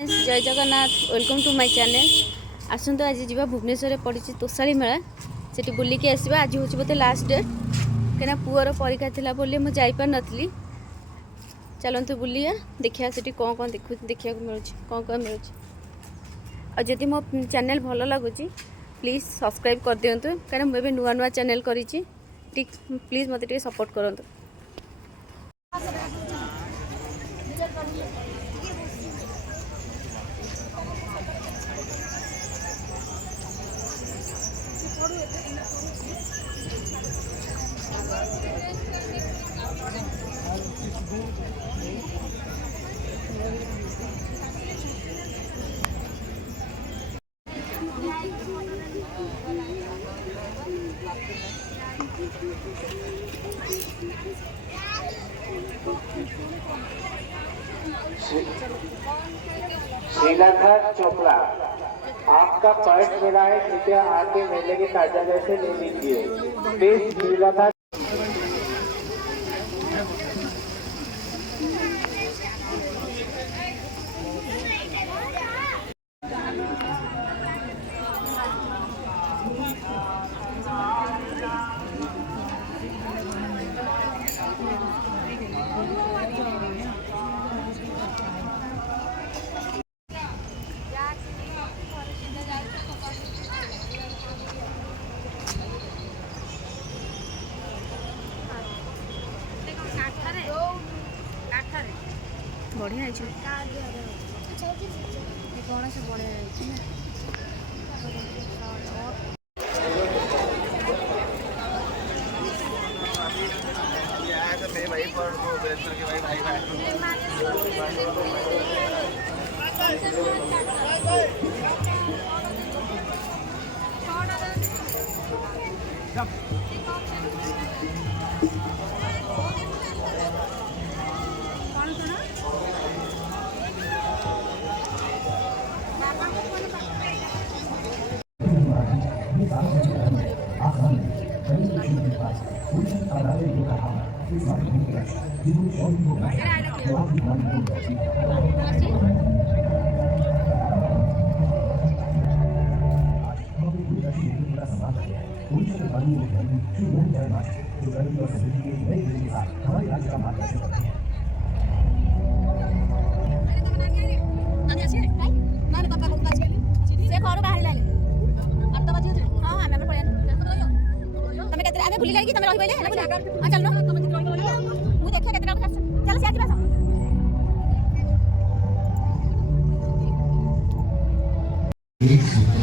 जय Jagannath welcome to my channel. आसतु आज जी भुवनेश्वर पड़ी तोषाली मेला से बुलिकी आसवा। आज हूँ बोलते लास्ट डेट कहीं पुअर परीक्षा थी बोली मुझे नी। चलतु बुलिया देखा से कौन कौन देखा मिलूँ कौन कौन मिलूँ। जदि मो चैनल भल लगुच प्लीज सब्सक्राइब कर दिंतु कहीं मुझे नुआ नुआ चैनल करी प्लीज मत सपोर्ट करूँ। श्रीनाथ चोपड़ा, आपका पर्स मिला है, कृपया आके मेले के कार्यालय से ले लीजिए। प्लीज श्रीनाथ। बढ़िया है कौन से बढ़िया भूली गई तुम रही चलो मुझे देखिए चलो से